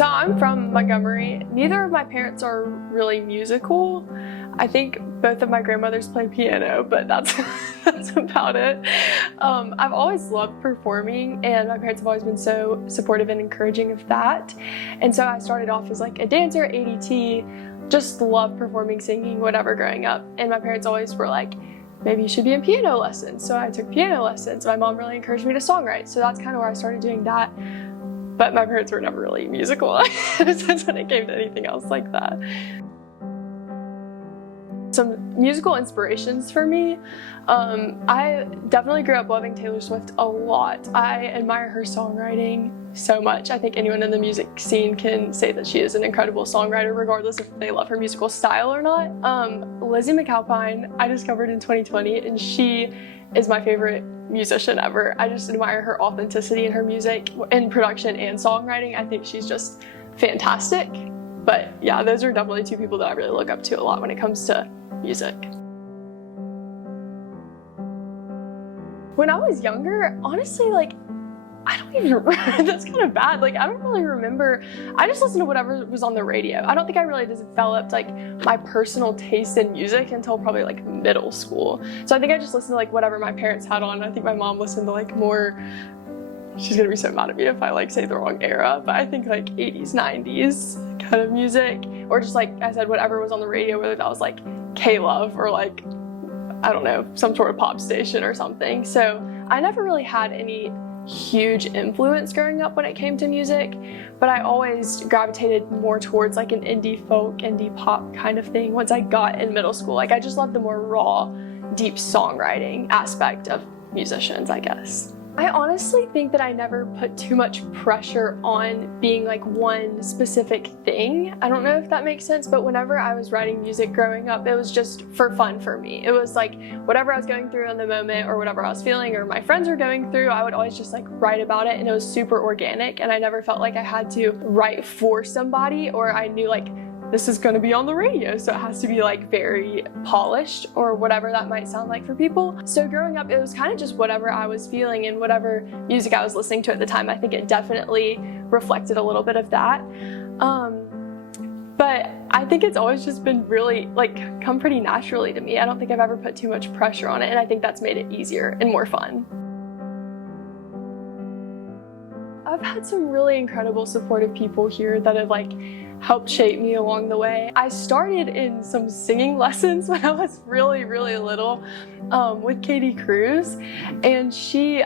So I'm from Montgomery. Neither of my parents are really musical. I think both of my grandmothers play piano, but that's about it. I've always loved performing, and my parents have always been so supportive and encouraging of that. And so I started off as like a dancer, ADT, just loved performing, singing, whatever growing up. And my parents always were like, maybe you should be in piano lessons. So I took piano lessons. My mom really encouraged me to songwrite. So that's kind of where I started doing that. But my parents were never really musical since when it came to anything else like that. Some musical inspirations for me. I definitely grew up loving Taylor Swift a lot. I admire her songwriting so much. I think anyone in the music scene can say that she is an incredible songwriter, regardless if they love her musical style or not. Lizzie McAlpine, I discovered in 2020, and she is my favorite musician ever. I just admire her authenticity in her music, in production and songwriting. I think she's just fantastic. But yeah, those are definitely two people that I really look up to a lot when it comes to music. When I was younger, honestly, like, I don't even remember. That's kind of bad. Like, I don't really remember. I just listened to whatever was on the radio. I don't think I really developed like my personal taste in music until probably like middle school. So I think I just listened to like whatever my parents had on. I think my mom listened to like more, she's gonna be so mad at me if I like say the wrong era, but I think like 80s, 90s kind of music, or just like I said, whatever was on the radio, whether that was like K-Love or like, I don't know, some sort of pop station or something. So I never really had any huge influence growing up when it came to music, but I always gravitated more towards like an indie folk, indie pop kind of thing once I got in middle school. Like, I just loved the more raw, deep songwriting aspect of musicians, I guess. I honestly think that I never put too much pressure on being like one specific thing. I don't know if that makes sense, but whenever I was writing music growing up, it was just for fun for me. It was like whatever I was going through in the moment, or whatever I was feeling or my friends were going through, I would always just like write about it, and it was super organic, and I never felt like I had to write for somebody, or I knew like this is going to be on the radio, so it has to be like very polished, or whatever that might sound like for people. So growing up, it was kind of just whatever I was feeling and whatever music I was listening to at the time. I think it definitely reflected a little bit of that. But I think it's always just been really like come pretty naturally to me. I don't think I've ever put too much pressure on it, and I think that's made it easier and more fun. I've had some really incredible supportive people here that have like helped shape me along the way. I started in some singing lessons when I was really, really little with Katie Cruz, and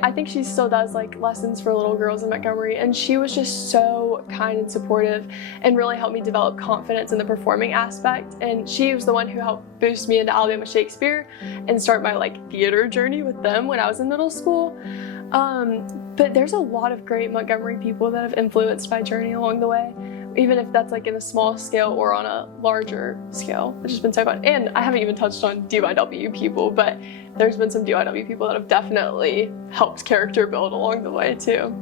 I think she still does like lessons for little girls in Montgomery, and she was just so kind and supportive and really helped me develop confidence in the performing aspect. And she was the one who helped boost me into Alabama Shakespeare and start my like theater journey with them when I was in middle school. But there's a lot of great Montgomery people that have influenced my journey along the way, even if that's like in a small scale or on a larger scale, which has been so fun. And I haven't even touched on DIW people, but there's been some DIW people that have definitely helped character build along the way too.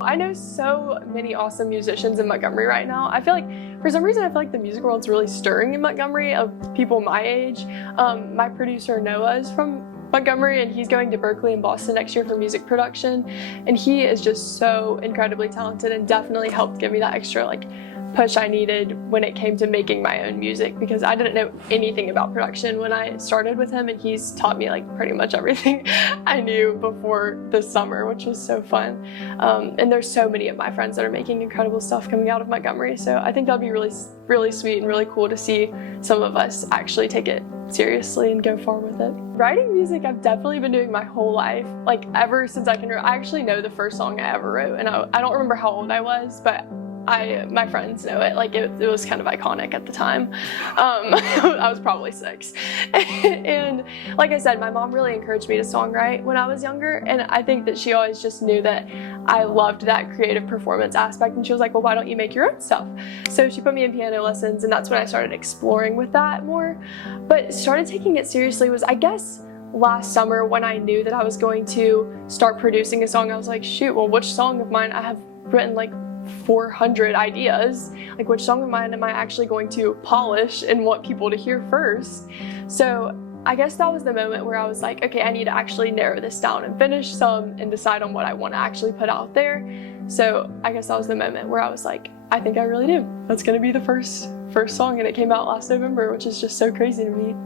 I know so many awesome musicians in Montgomery right now. I feel like, for some reason, I feel like the music world's really stirring in Montgomery of people my age. My producer Noah is from Montgomery, and he's going to Berkeley and Boston next year for music production, and he is just so incredibly talented and definitely helped give me that extra like push I needed when it came to making my own music, because I didn't know anything about production when I started with him, and he's taught me like pretty much everything I knew before this summer, which was so fun. And there's so many of my friends that are making incredible stuff coming out of Montgomery, so I think that'll be really, really sweet and really cool to see some of us actually take it seriously and go far with it. Writing music, I've definitely been doing my whole life, like ever since I can remember. I actually know the first song I ever wrote, and I don't remember how old I was, but my friends know it. Like it was kind of iconic at the time. I was probably 6. And like I said, my mom really encouraged me to songwrite when I was younger, and I think that she always just knew that I loved that creative performance aspect, and she was like, well, why don't you make your own stuff? So she put me in piano lessons, and that's when I started exploring with that more. But started taking it seriously was, I guess, last summer when I knew that I was going to start producing a song. I was like, shoot, well, which song of mine? I have written like 400 ideas, like which song of mine am I actually going to polish and want people to hear first? So I guess that was the moment where I was like, okay, I need to actually narrow this down and finish some and decide on what I want to actually put out there. So I guess that was the moment where I was like, I think I really do. That's gonna be the first song, and it came out last November, which is just so crazy to me.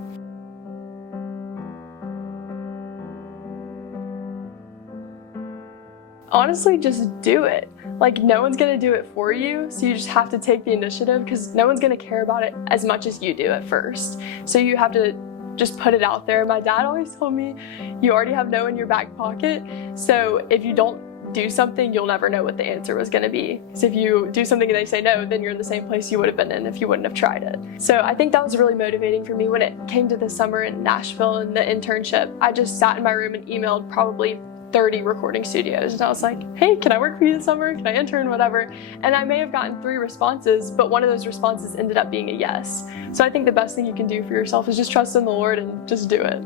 Honestly, just do it. Like, no one's gonna do it for you, so you just have to take the initiative, because no one's gonna care about it as much as you do at first. So you have to just put it out there. My dad always told me, you already have no in your back pocket, so if you don't do something, you'll never know what the answer was gonna be. Because if you do something and they say no, then you're in the same place you would have been in if you wouldn't have tried it. So I think that was really motivating for me when it came to the summer in Nashville and the internship. I just sat in my room and emailed probably 30 recording studios, and I was like, hey, can I work for you this summer? Can I intern, whatever? And I may have gotten 3 responses, but one of those responses ended up being a yes. So I think the best thing you can do for yourself is just trust in the Lord and just do it.